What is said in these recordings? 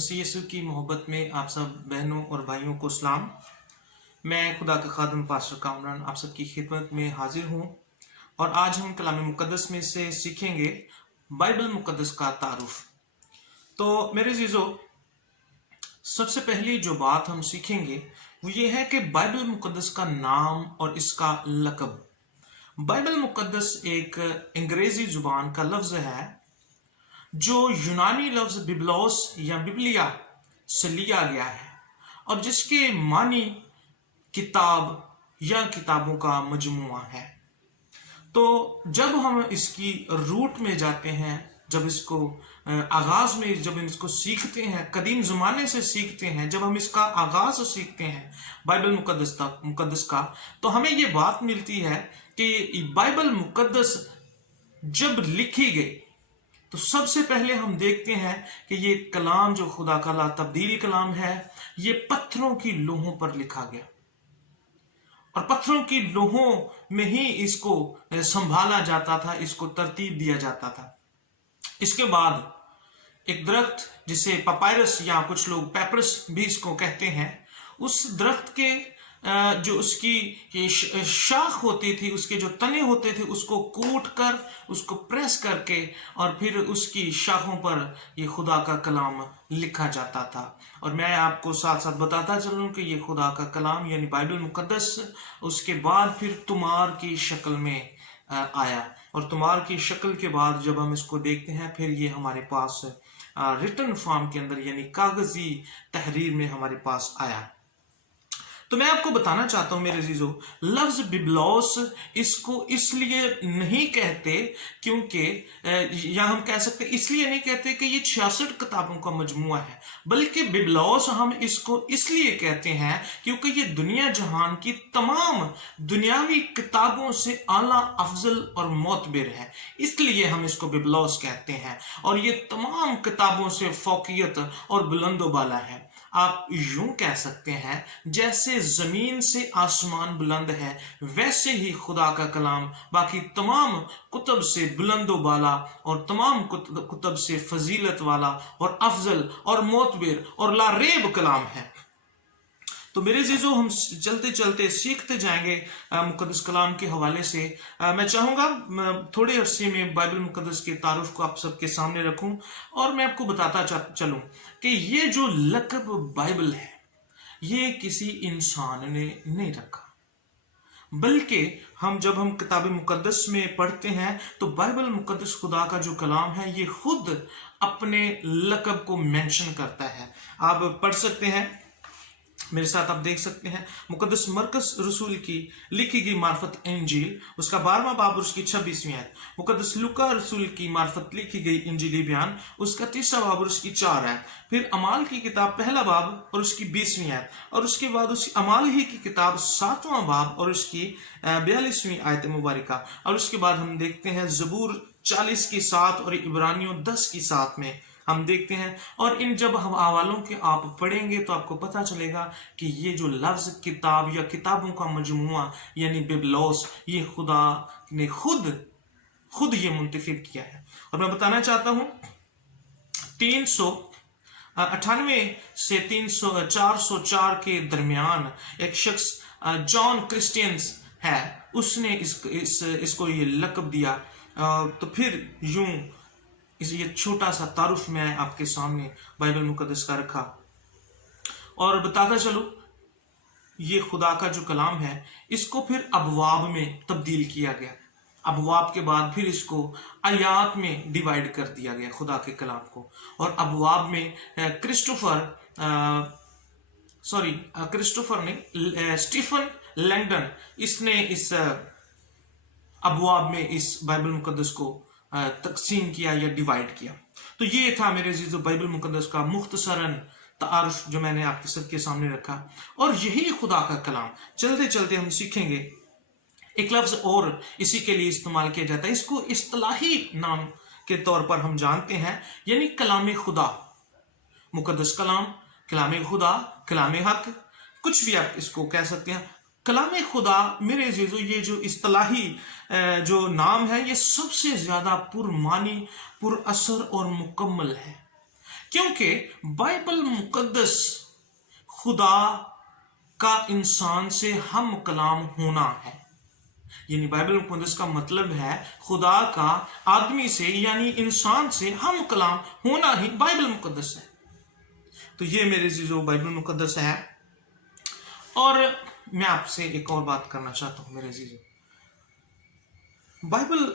मसीह यीशु की मोहब्बत में आप सब बहनों और भाइयों को सलाम। मैं खुदा का खादम पास्टर कामरान आप सबकी खिदमत में हाजिर हूँ और आज हम कलाम मुकद्दस में से सीखेंगे बाइबल मुकद्दस का तारुफ। तो मेरे जीजो, सबसे पहली जो बात हम सीखेंगे वो ये है कि बाइबल मुकद्दस का नाम और इसका लक़ब। बाइबल मुकद्दस एक अंग्रेजी जुबान का लफ्ज़ है जो यूनानी लफ्ज बिबलोस या बिबलिया से लिया गया है और जिसके मानी किताब या किताबों का मजमुआ है। तो जब हम इसकी रूट में जाते हैं, जब इसको आगाज में जब इसको सीखते हैं, कदीम ज़माने से सीखते हैं, जब हम इसका आगाज सीखते हैं बाइबल मुकद्दस का, तो हमें ये बात मिलती है कि बाइबल मुकद्दस जब लिखी गई तो सबसे पहले हम देखते हैं कि ये कलाम जो खुदा का ला तब्दील कलाम है, ये पत्थरों की लोहों पर लिखा गया और पत्थरों की लोहों में ही इसको संभाला जाता था, इसको तरतीब दिया जाता था। इसके बाद एक दरख्त जिसे पपायरस या कुछ लोग पेपरस भी इसको कहते हैं, उस दरख्त के जो उसकी शाख होती थी, उसके जो तने होते थे, उसको कूट कर उसको प्रेस करके और फिर उसकी शाखों पर ये खुदा का कलाम लिखा जाता था। और मैं आपको साथ साथ बताता चलूं कि ये खुदा का कलाम यानी बाइबल मुकद्दस उसके बाद फिर तुमार की शक्ल में आया और तुमार की शक्ल के बाद जब हम इसको देखते हैं फिर ये हमारे पास रिटन फॉर्म के अंदर यानी कागजी तहरीर में हमारे पास आया। तो मैं आपको बताना चाहता हूं मेरे अजीजों, लफ्ज बिबलोस इसको इसलिए नहीं कहते क्योंकि या हम कह सकते इसलिए नहीं कहते कि ये 66 किताबों का मजमुआ है, बल्कि बिबलोस हम इसको इसलिए कहते हैं क्योंकि ये दुनिया जहान की तमाम दुनियावी किताबों से आला अफजल और मोतबर है, इसलिए हम इसको बिबलोस कहते हैं। और ये तमाम किताबों से फौकियत और बुलंदोबाला है। आप यूं कह सकते हैं जैसे जमीन से आसमान बुलंद है, वैसे ही खुदा का कलाम बाकी तमाम कुतब से बुलंदो बाला और तमाम कुतब से फजीलत वाला और अफजल और मोतबर और लारेब कलाम है। तो मेरे जीजो, हम चलते चलते सीखते जाएंगे मुकद्दस कलाम के हवाले से। मैं चाहूँगा थोड़े अरसे में बाइबल मुकद्दस के तारुफ को आप सबके सामने रखूं और मैं आपको बताता चलूं कि ये जो लक़ब बाइबल है ये किसी इंसान ने नहीं रखा, बल्कि जब हम किताब मुकद्दस में पढ़ते हैं तो बाइबल मुकद्दस खुदा का जो कलाम है ये खुद अपने लक़ब को मेंशन करता है। आप पढ़ सकते हैं, मेरे साथ आप देख सकते हैं मुकद्दस मरकस रसूल की लिखी गई मार्फत इंजील उसका 12वां बाब और उसकी 26वीं आयत, मुकद्दस लूका रसूल की मार्फत लिखी गई इंजीली बयान उसका 3रा बाब और उसकी 4 आयत, फिर अमाल की किताब 1 बाब और उसकी 20वीं आयत, और उसके बाद उसकी अमाल ही की किताब 7वां बाब और उसकी 42वीं आयत मुबारका, और उसके बाद हम देखते हैं ज़बूर 40 की 7 और इब्रानियों 10 की 7 में हम देखते हैं। और इन जब हम हवालों के आप पढ़ेंगे तो आपको पता चलेगा कि ये जो लफ्ज किताब या किताबों का मजमुआ यानी बिबलोस ये खुदा ने खुद ये मुंतखब किया है। और मैं बताना चाहता हूं 398 से 404 के दरमियान एक शख्स जॉन क्रिस्टियंस है, उसने इसको ये लक़ब दिया। तो फिर यूं ये छोटा सा तारुफ मैं आपके सामने बाइबल मुकद्दस का रखा और बताता चलो ये खुदा का जो कलाम है इसको फिर अबवाब में तब्दील किया गया। अबवाब के बाद फिर इसको आयात में डिवाइड कर दिया गया खुदा के कलाम को। और अबवाब में स्टीफन लैंगडन इसने इस अबवाब में इस बाइबल मुकद्दस को तकसीम किया या डिवाइड किया। तो ये था मेरे अजीजो बाइबल मुकद्दस का मुख्तसरन तारुफ जो मैंने आपके सबके सामने रखा। और यही खुदा का कलाम चलते चलते हम सीखेंगे एक लफ्ज और इसी के लिए इस्तेमाल किया जाता है, इसको इस्तिलाही नाम के तौर पर हम जानते हैं यानी कलाम खुदा। मुकद्दस कलाम, कलाम खुदा, कलाम हक, कुछ भी आप इसको कह सकते हैं। कलाम खुदा मेरे अजीजों ये जो इस्तिलाही जो नाम है ये सबसे ज्यादा पुरमानी, पुरअसर और मुकम्मल है क्योंकि बाइबल मुकद्दस खुदा का इंसान से हम कलाम होना है। यानी बाइबल मुकद्दस का मतलब है खुदा का आदमी से यानी इंसान से हम कलाम होना ही बाइबल मुकद्दस है। तो ये मेरे जो बाइबल मुकद्दस है। और मैं आपसे एक और बात करना चाहता हूं मेरे जीजो, बाइबल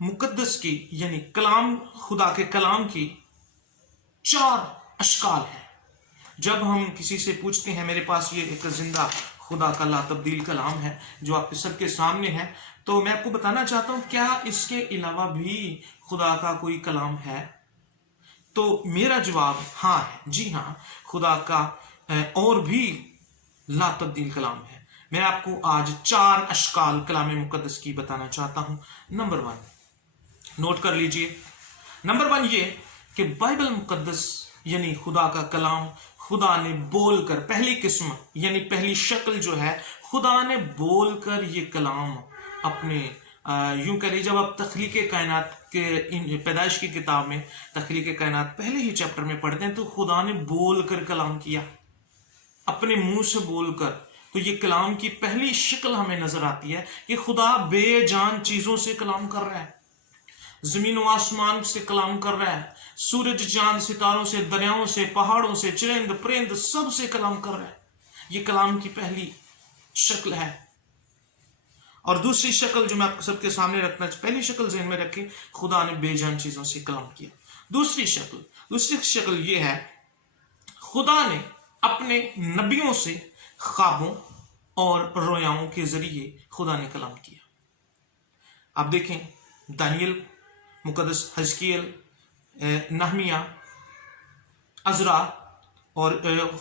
मुकद्दस की यानी कलाम, खुदा के कलाम की 4 अशकाल है। जब हम किसी से पूछते हैं, मेरे पास ये एक जिंदा खुदा का ला तब्दील कलाम है जो आपके सबके सामने है, तो मैं आपको बताना चाहता हूं क्या इसके अलावा भी खुदा का कोई कलाम है? तो मेरा जवाब हाँ है, जी हाँ, खुदा का और भी ला तब्दील कलाम है। मैं आपको आज 4 अशकाल कलाम मुकद्दस की बताना चाहता हूं। नंबर 1 नोट कर लीजिए। नंबर 1 ये कि बाइबल मुकद्दस यानी खुदा का कलाम खुदा ने बोलकर, पहली किस्म यानी पहली शक्ल जो है, खुदा ने बोलकर ये कलाम अपने यूं करिए, जब आप तख्लीक़े कायनात के पैदाइश की किताब में तख्लीक़े कायनात पहले ही चैप्टर में पढ़ते हैं तो खुदा ने बोलकर कलाम किया, अपने मुंह से बोलकर। तो ये कलाम की पहली शक्ल हमें नजर आती है कि खुदा बेजान चीजों से कलाम कर रहा है, जमीन व आसमान से कलाम कर रहा है, सूरज चांद सितारों से, दरियाओं से, पहाड़ों से, चिरिंद परिंद सब से कलाम कर रहा है। ये कलाम की पहली शक्ल है। और दूसरी शक्ल जो मैं आपको सबके सामने रखना, पहली शक्ल ज़हन में रखें, खुदा ने बेजान चीजों से कलाम किया। दूसरी शक्ल ये है, खुदा ने अपने नबियों से ख्वाबों और रोयाओं के जरिए खुदा ने कलाम किया। आप देखें दानियल मुकद्दस, हिजकिय्याल, नहमिया, अज़रा और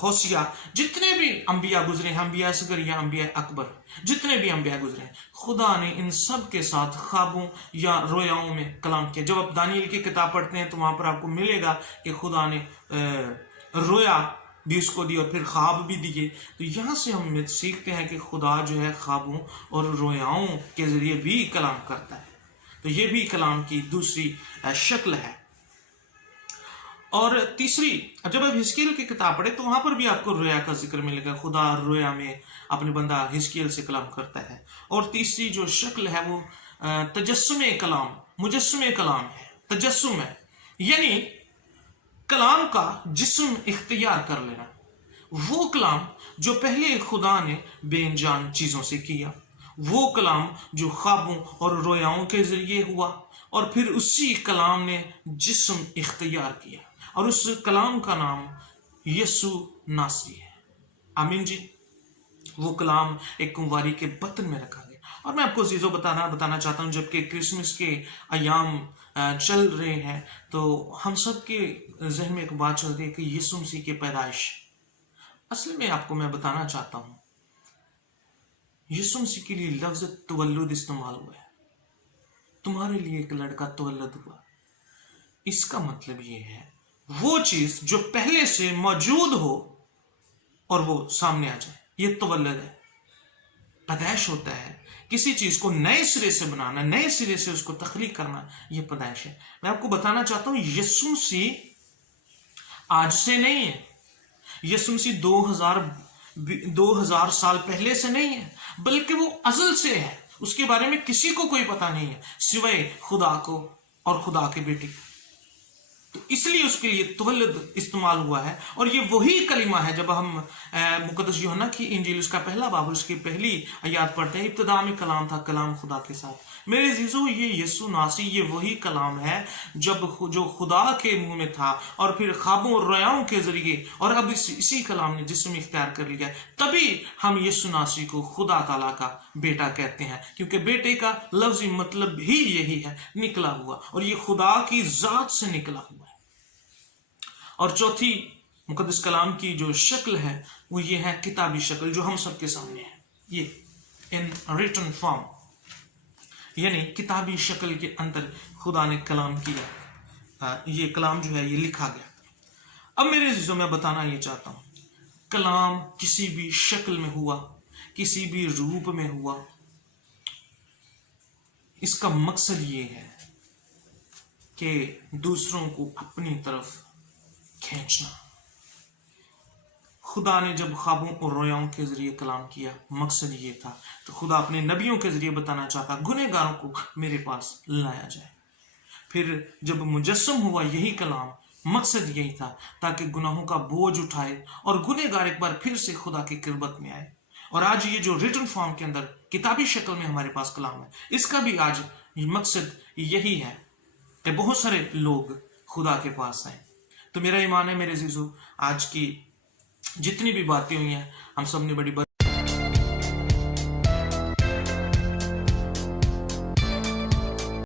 होशिया, जितने भी अंबिया गुजरे, अंबिया असगरिया, अंबिया अकबर, जितने भी अंबिया गुजरे, खुदा ने इन सब के साथ ख्वाबों या रोयाओं में कलाम किया। जब आप दानियल की किताब पढ़ते हैं तो वहां पर आपको मिलेगा कि खुदा ने रोया भी उसको दी और फिर ख्वाब भी दिए। तो यहां से हम सीखते हैं कि खुदा जो है ख्वाबों और रोयाओं के जरिए भी कलाम करता है। तो ये भी कलाम की दूसरी शक्ल है। और तीसरी, जब आप हिजकिय्याल की किताब पढ़े तो वहां पर भी आपको रोया का जिक्र मिलेगा, खुदा रोया में अपने बंदा हिजकिय्याल से कलाम करता है। और तीसरी जो शक्ल है वो तजस्सुमे कलाम, मुजस्समे कलाम है। तजस्सुम है यानी कलाम का जिस्म इख्तियार कर लेना, वो कलाम जो पहले खुदा ने बेजान चीजों से किया, वो कलाम जो ख्वाबों और रोयाओं के जरिए हुआ, और फिर उसी कलाम ने जिस्म इख्तियार किया, और उस कलाम का नाम यसु नासरी है। आमीन जी। वो कलाम एक कुंवारी के बतन में रखा गया। और मैं आपको चीज़ों बताना चाहता हूँ, जबकि क्रिसमस के अयाम चल रहे हैं तो हम सब के जहन में एक बात चल रही है कि यीशु मसीह की पैदाइश। असल में आपको मैं बताना चाहता हूँ, यीशु मसीह के लिए लफ्ज तवल्लुद इस्तेमाल हुआ है। तुम्हारे लिए एक लड़का तवल्लुद हुआ, इसका मतलब ये है वो चीज जो पहले से मौजूद हो और वो सामने आ जाए, ये तवल्लुद है। पैदाइश होता है, किसी चीज को नए सिरे से बनाना, नए सिरे से उसको तख्लीक करना, ये पैदाइश है। मैं आपको बताना चाहता हूं यीशु मसीह आज से नहीं है, यीशु मसीह 2000 साल पहले से नहीं है, बल्कि वो अज़ल से है। उसके बारे में किसी को कोई पता नहीं है सिवाय खुदा को और खुदा के बेटे। तो इसलिए उसके लिए तवल्लुद इस्तेमाल हुआ है। और ये वही कलिमा है, जब हम मुकद्दस यूहन्ना की इंजील उसका पहला बाब उसकी पहली आयत पढ़ते हैं, इब्तिदा में कलाम था, कलाम खुदा के साथ। मेरे जीजो, ये यीशु नासरी, ये वही कलाम है जो खुदा के मुंह में था और फिर ख्वाबों और रोयाओं के जरिए, और अब इसी कलाम ने जिस्म इख्तियार कर लिया। तभी हम यीशु नासरी को खुदा ताला का बेटा कहते हैं, क्योंकि बेटे का लफ्जी मतलब ही यही है, निकला हुआ, और ये खुदा की जात से निकला हुआ है। और चौथी मुकद्दस कलाम की जो शक्ल है वो ये है किताबी शक्ल, जो हम सबके सामने है, ये इन रिटन फॉर्म, यानी किताबी शक्ल के अंदर खुदा ने कलाम किया। ये कलाम जो है ये लिखा गया। अब मेरे अज़ीज़ों, मैं बताना ये चाहता हूं, कलाम किसी भी शक्ल में हुआ, किसी भी रूप में हुआ, इसका मकसद ये है कि दूसरों को अपनी तरफ کھینچنا. خدا نے جب خوابوں اور رویاؤں کے ذریعے کلام کیا مقصد یہ تھا تو خدا اپنے نبیوں کے ذریعے بتانا چاہتا گنہگاروں کو میرے پاس لایا جائے. پھر جب مجسم ہوا یہی کلام مقصد یہی تھا تاکہ گناہوں کا بوجھ اٹھائے اور گنہگار ایک بار پھر سے خدا کی قربت میں آئے. اور آج یہ جو ریٹن فارم کے اندر کتابی شکل میں ہمارے پاس کلام ہے اس کا بھی آج مقصد یہی ہے کہ بہت سارے لوگ خدا کے پاس آئیں. تو میرا ایمان ہے میرے عزیزو آج کی جتنی بھی باتیں ہوئی ہیں ہم سب نے بڑی